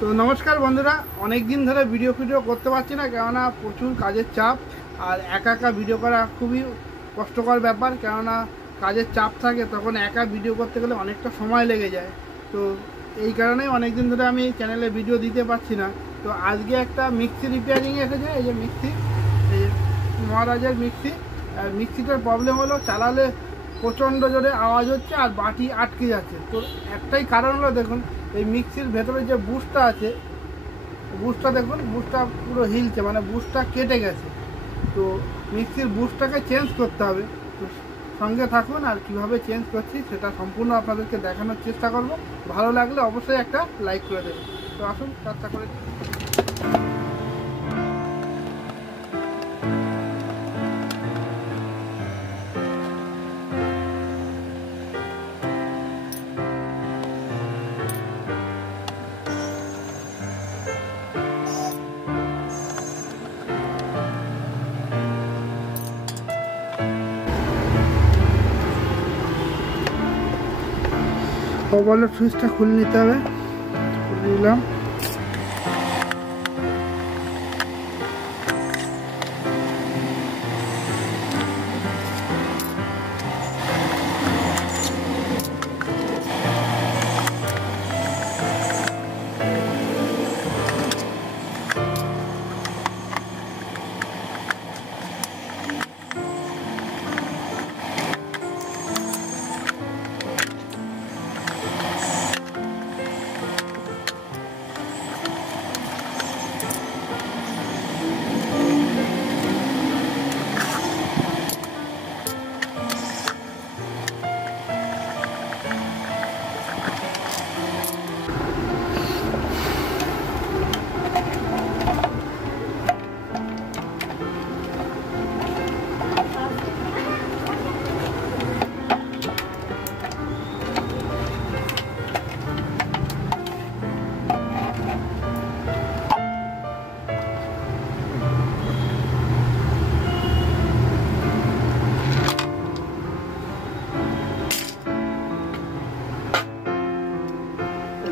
তো নমস্কার বন্ধুরা, অনেক দিন ধরে ভিডিও করতে পারছি না, কেননা প্রচুর কাজের চাপ। আর একা একা ভিডিও করা খুবই কষ্টকর ব্যাপার, কেননা কাজের চাপ থাকে, তখন একা ভিডিও করতে গেলে অনেকটা সময় লেগে যায়। তো এই কারণেই অনেক দিন ধরে আমি চ্যানেলে ভিডিও দিতে পারছি না। তো আজকে একটা মিক্সি রিপেয়ারিং এসেছে। এই যে মিক্সি, এই মহারাজের মিক্সি। মিক্সিটার প্রবলেম হলো চালালে প্রচণ্ড জোরে আওয়াজ হচ্ছে আর বাটি আটকে যাচ্ছে। তো একটাই কারণ হলো, দেখুন এই মিক্সির ভেতরে যে বুশটা আছে, বুশটা দেখুন, বুশটা পুরো হিলছে, মানে বুশটা কেটে গেছে। তো মিক্সির বুশটাকে চেঞ্জ করতে হবে। তো সঙ্গে থাকুন, আর কিভাবে চেঞ্জ করছি সেটা সম্পূর্ণ আপনাদেরকে দেখানোর চেষ্টা করব। ভালো লাগলে অবশ্যই একটা লাইক করে দেবেন। তো আসুন কাজটা করে দিই। ওভারলোড সুইচটা খুলে নিতে হবে। খুলে নিলাম।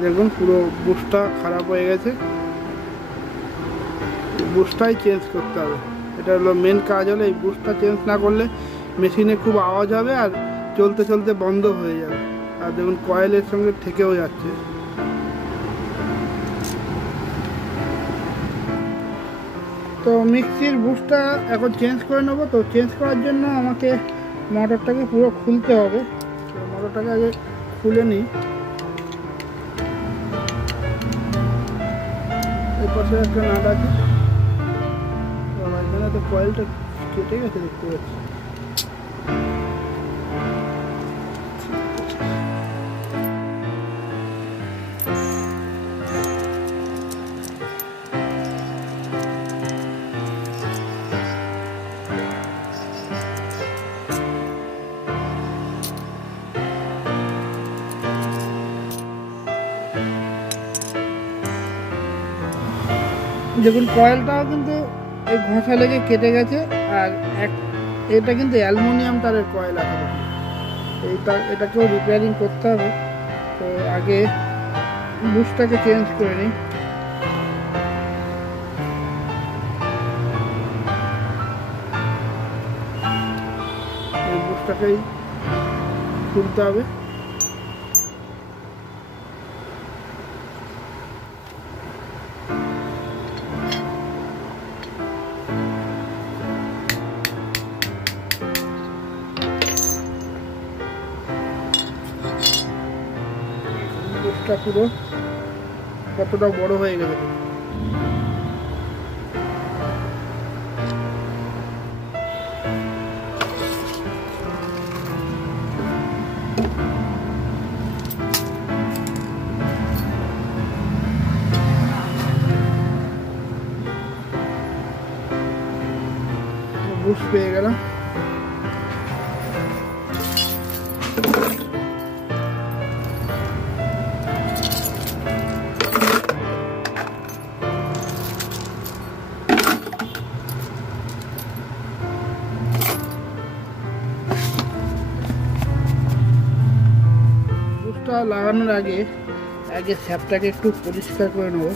দেখুন পুরো বুশটা খারাপ হয়ে গেছে, বুশটাই চেঞ্জ করতে হবে। এটা হলো মেন কাজ। হলো এই বুশটা চেঞ্জ না করলে মেশিনে খুব আওয়াজ হবে আর চলতে চলতে বন্ধ হয়ে যাবে। আর দেখুন কয়েলের সঙ্গে ঠেকেও যাচ্ছে। তো মিক্সির বুশটা এখন চেঞ্জ করে নেবো। তো চেঞ্জ করার জন্য আমাকে মোটরটাকে পুরো খুলতে হবে। তো মোটরটাকে আগে খুলে নিই। এই পাশে একটা নাট আছে, এখানে তো কয়েলটা কেটে গেছে দেখতে পাচ্ছি। দেখুন কয়েলটাও কিন্তু এই ঘষা লেগে কেটে গেছে। আর এটা কিন্তু অ্যালুমিনিয়াম তারের কয়েল আছে। এটাকেও রিপেয়ারিং করতে হবে। তো আগে বুশটাকে চেঞ্জ করে নিই। এই বুশটাকেই খুলতে হবে। বুশটা পুরো কতটা বড় হয়ে গেছে। বুশ পেয়ে গেলাম। বুশটা লাগানোর আগে আগে স্যাপটাকে একটু পরিষ্কার করে নেবো।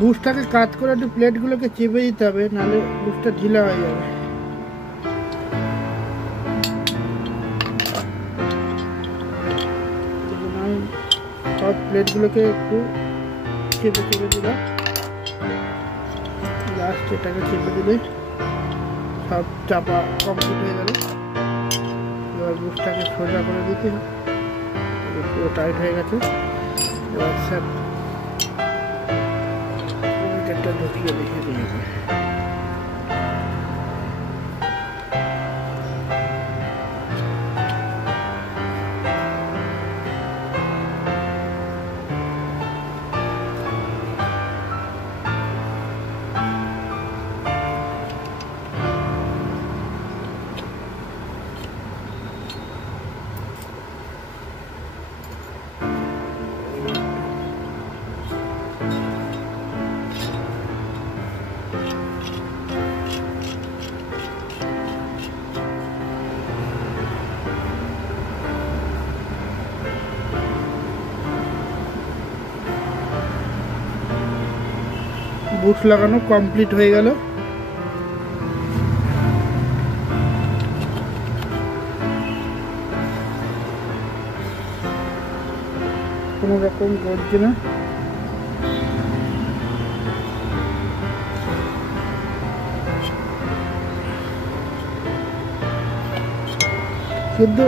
বুশটাকে কাজ করে একটু প্লেটগুলোকে চেপে দিতে হবে, নাহলে বুশটা ঢিলা হয়ে যাবে। আমি সব প্লেটগুলোকে একটু চেপে চেপে দিলাম, লাস্ট এটাকে চেপে দিলে সব চাপা কমপ্লিট হয়ে গেল। এবার বুশটাকে সোজা করে দিতে পুরো টাইট হয়ে গেছে। এবার স্যার একটা ঢুকিয়ে দেখিয়ে দিয়েছে। বুশ লাগানো কমপ্লিট হয়ে গেল। কোনো রকম গড়ছে না। কিন্তু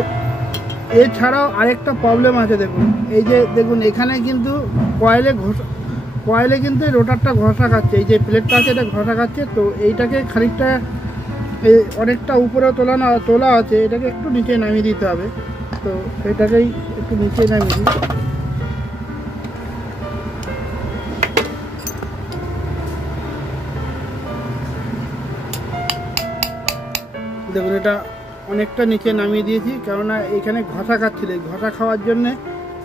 এছাড়াও আরেকটা প্রবলেম আছে, দেখুন এই যে দেখুন এখানে কিন্তু কয়েলে কিন্তু এই রোটারটা ঘষা খাচ্ছে, এই যে প্লেটটা আছে এটা ঘষা খাচ্ছে। তো এইটাকে খানিকটা অনেকটা উপরে তোলা আছে, এটাকে একটু নিচে নামিয়ে দিতে হবে। তো এটাকেই একটু নিচে নামিয়ে দিই। দেখুন এটা অনেকটা নিচে নামিয়ে দিয়েছি, কেননা এখানে ঘষা খাচ্ছিল, ঘষা খাওয়ার জন্যে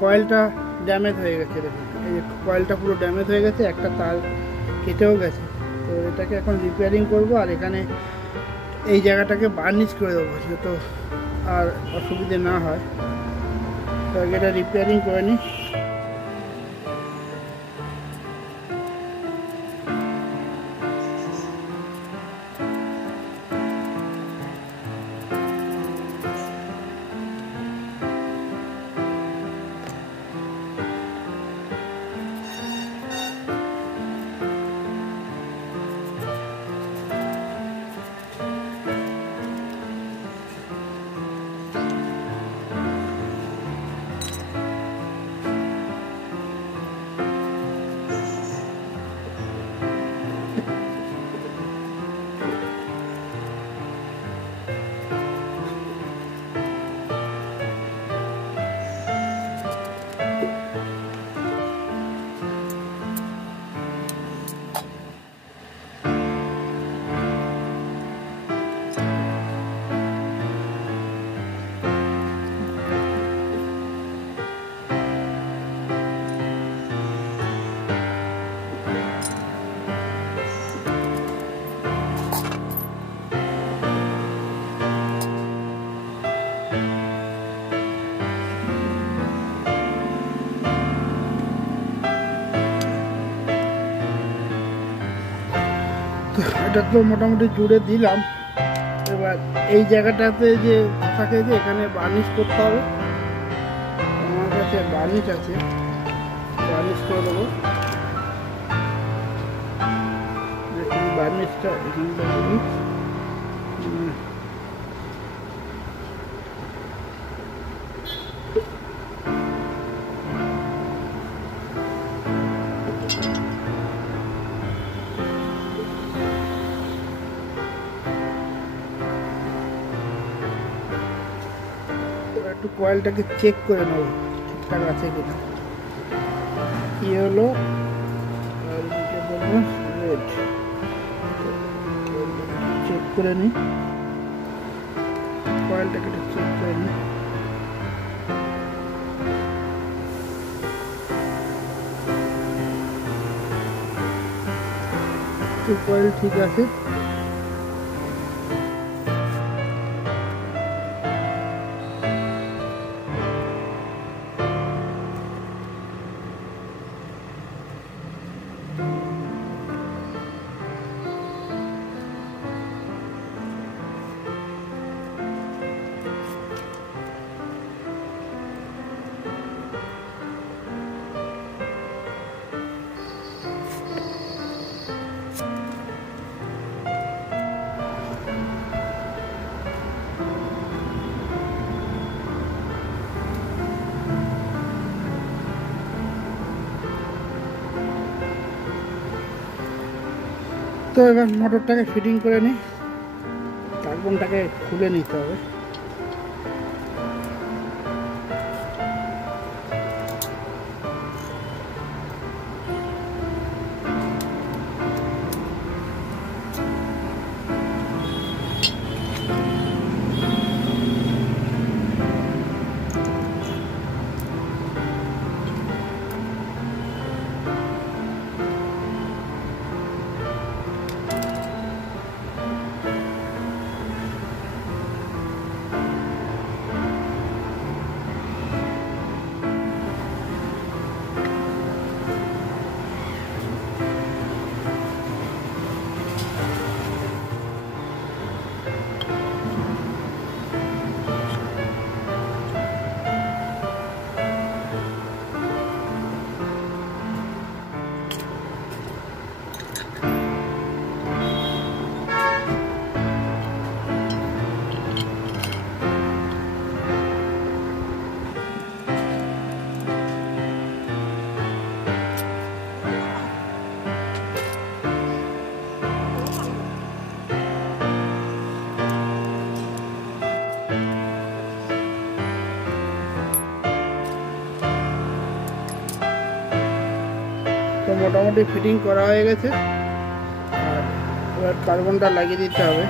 কয়েলটা ড্যামেজ হয়ে গেছে। দেখুন এই যে কয়েলটা পুরো ড্যামেজ হয়ে গেছে, একটা তার কেটেও গেছে। তো এটাকে এখন রিপেয়ারিং করব, আর এখানে এই জায়গাটাকে বার্নিশ করে দেবো তো আর অসুবিধে না হয়। তো এটা রিপেয়ারিং করে নিই। এটা তো মোটামুটি জুড়ে দিলাম। এবার এই জায়গাটাতে যে থাকে যে এখানে বার্নিশ করতে হবে, আমার কাছে বার্নিশ আছে, বার্নিশ করে দেবো। দেখুন বার্নিশটা এখানটা দিই। একটু কয়েলটাকে চেক করে নেব ঠিকঠাক আছে কিনা। কি হলো আর দিকে বলবো রেড, চেক করে নিই, কয়েলটাকে একটু চেক করে নিই। কয়েল ঠিক আছে। তো এবার মোটরটাকে ফিটিং করে নিই, কার্বনটাকে খুলে নিতে হবে। তো মোটামুটি ফিটিং করা হয়ে গেছে, আর এবার কার্বনটা লাগিয়ে দিতে হবে।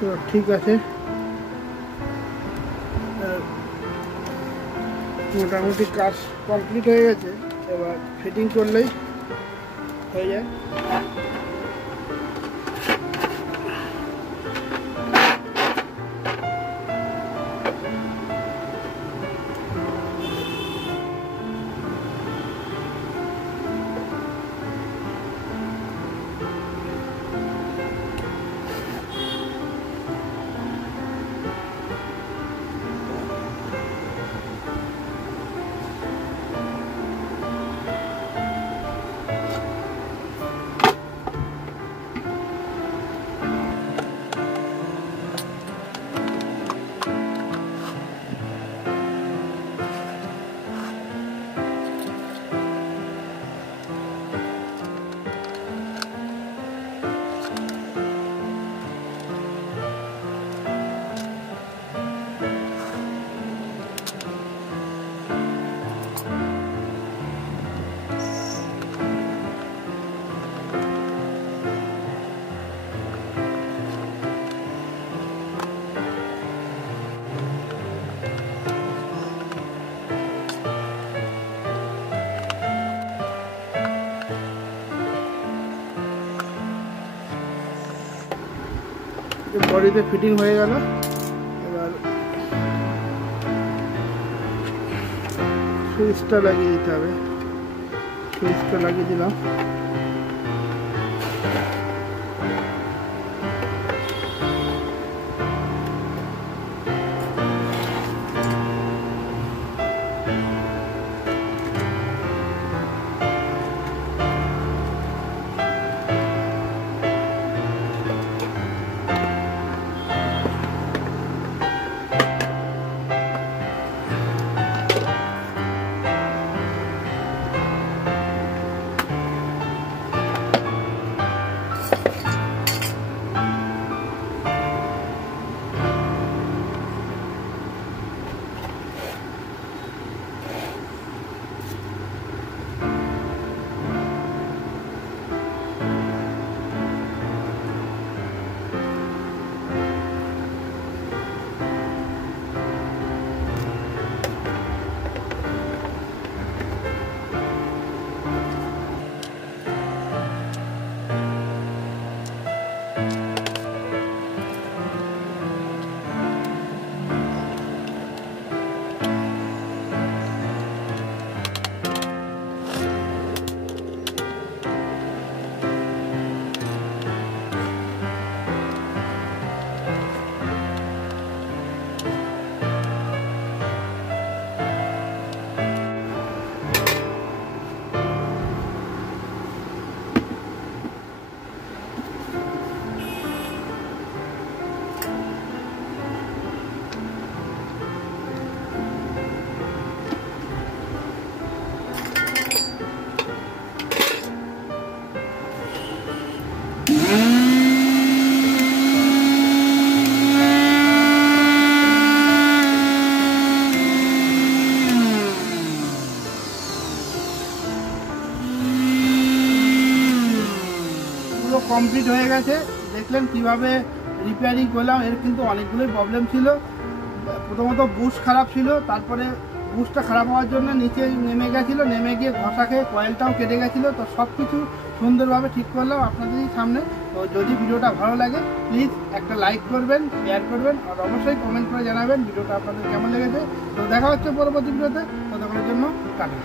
তো ঠিক আছে, মোটামুটি কাজ কমপ্লিট হয়ে গেছে, এবার ফিটিং করলেই হয়ে যায়। বডিতে ফিটিং হয়ে গেল। এবার সুইচটা লাগিয়ে দিতে হবে। সুইচটা লাগিয়ে দিলাম। কমপ্লিট হয়ে গেছে। দেখলেন কিভাবে রিপেয়ারিং করলাম। এর কিন্তু অনেকগুলোই প্রবলেম ছিল। প্রথমত বুশ খারাপ ছিল, তারপরে বুশটা খারাপ হওয়ার জন্য নিচে নেমে গেছিলো, নেমে গিয়ে ঘষা খেয়ে কয়েলটাও কেটে গেছিলো। তো সব কিছু সুন্দরভাবে ঠিক করলাম আপনাদের সামনে। তো যদি ভিডিওটা ভালো লাগে প্লিজ একটা লাইক করবেন, শেয়ার করবেন, আর অবশ্যই কমেন্ট করে জানাবেন ভিডিওটা আপনাদের কেমন লেগেছে। তো দেখা হচ্ছে পরবর্তী ভিডিওতে। ততক্ষণের জন্য টাটা।